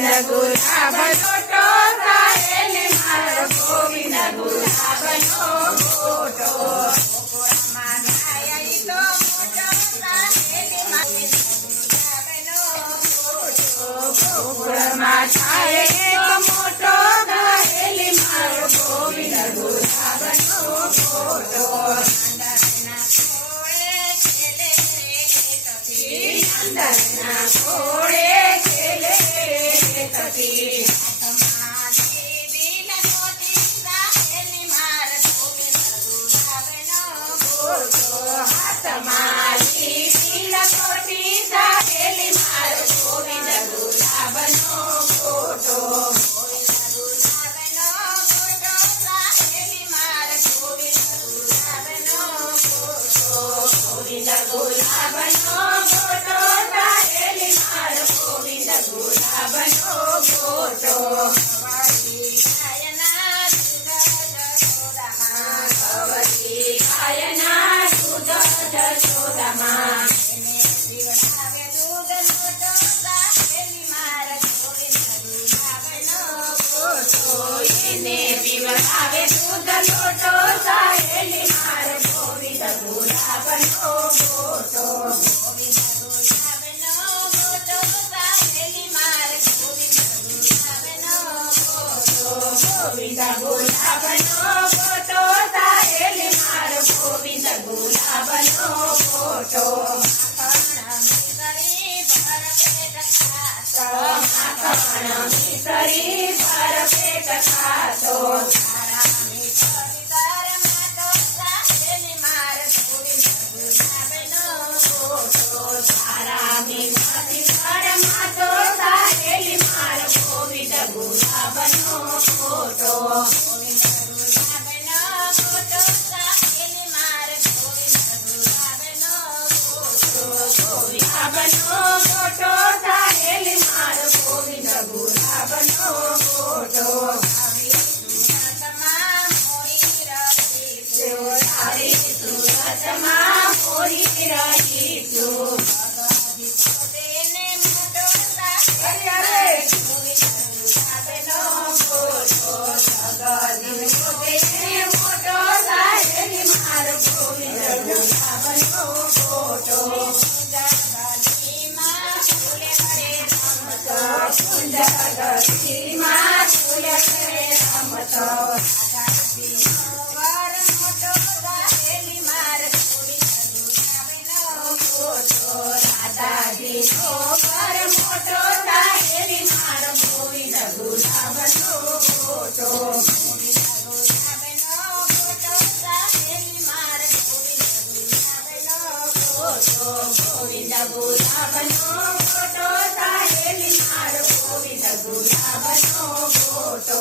ગોવિંદ ગુલાબનો તો સાહેલી મારો ગોવિંદ ગુલાબનો ફોટો ગોકુળમાં થાય તો મોટો સાહેલી મારો ગુલાબનો ફોટો ગોકુળમાં થાય તો મોટો સાહેલી મારો ગોવિંદ ગુલાબનો ફોટો અંદરના ઘોડે ખેલે તકી હાથમાં દીદી મોતી સાહેલી માર ગોવિંદ ગુલાબનો ફોટો હાથમાં દીદી મોતી સાહેલી માર ગોવિંદ ગુલાબનો ફોટો ગોવિંદ ગુલાબનો ફોટો સાહેલી માર ગોવિંદ ગુલાબનો ફોટો ગોવિંદ ગુલાબનો ફોટો સાહેલી માર ગોવિંદ ગુલાબનો ફોટો કવળી ગાયના દૂધ જશોદામાં એને પીવડાવે દૂધ લોટો સાહેલી માર ગોવિંદ ગુલાબનો ફોટો એને પીવડાવે દૂધ લોટો સાહેલી માર ગોવિંદ ગુલાબનો ફોટો ગોવિંદ ગુલાબનો ફોટો સાહેલી માર ગોવિંદ ગુલાબનો ફોટો ગોવિંદ ગુલાબનો ફોટો સાહેલી માર ગોવિંદ ગુલાબનો ફોટો માખણ મિસરી ભર પેટ ખાતો તારા મિસરી તારમાં તો સાહેલી માર ગોવિંદ ગુલાબનો ફોટો તારા મિસરી તારમાં તો સાહેલી માર ગોવિંદ ગુલાબનો ફોટો ગોવિંદ ગુલાબનો ફોટો સાહેલી માર ગોવિંદ ગુલાબનો ફોટો ગુલાબનો ફોટો સાહેલી માર ગોવિંદ ગુલાબનો ફોટો આવી સુરતમાં મોરી રહી છું આવી સુરતમાં મોરી રહી છું તેને મોટો સાહેલી ગોવિંદ ગુલાબનો ફોટો સગની તેને મોટો સાહેલી માર ગોવિંદ ગુલાબનો ફોટો કુંજગલીમાં ફૂલે કરે રમતો કુંજગલીમાં ફૂલે કરે રમતો રાધાજીનો વર મોટો સાહેલી માર ગોવિંદ ગુલાબનો ફોટો રાધાજીનો વર મોટો સાહેલી માર ગોવિંદ ગુલાબનો ફોટો ગોવિંદ ગુલાબનો ફોટો સાહેલી માર ગોવિંદ ગુલાબનો ફોટો ગોવિંદ ગુલાબનો ફોટો સાહેલી માર ગોવિંદ ગુલાબનો ફોટો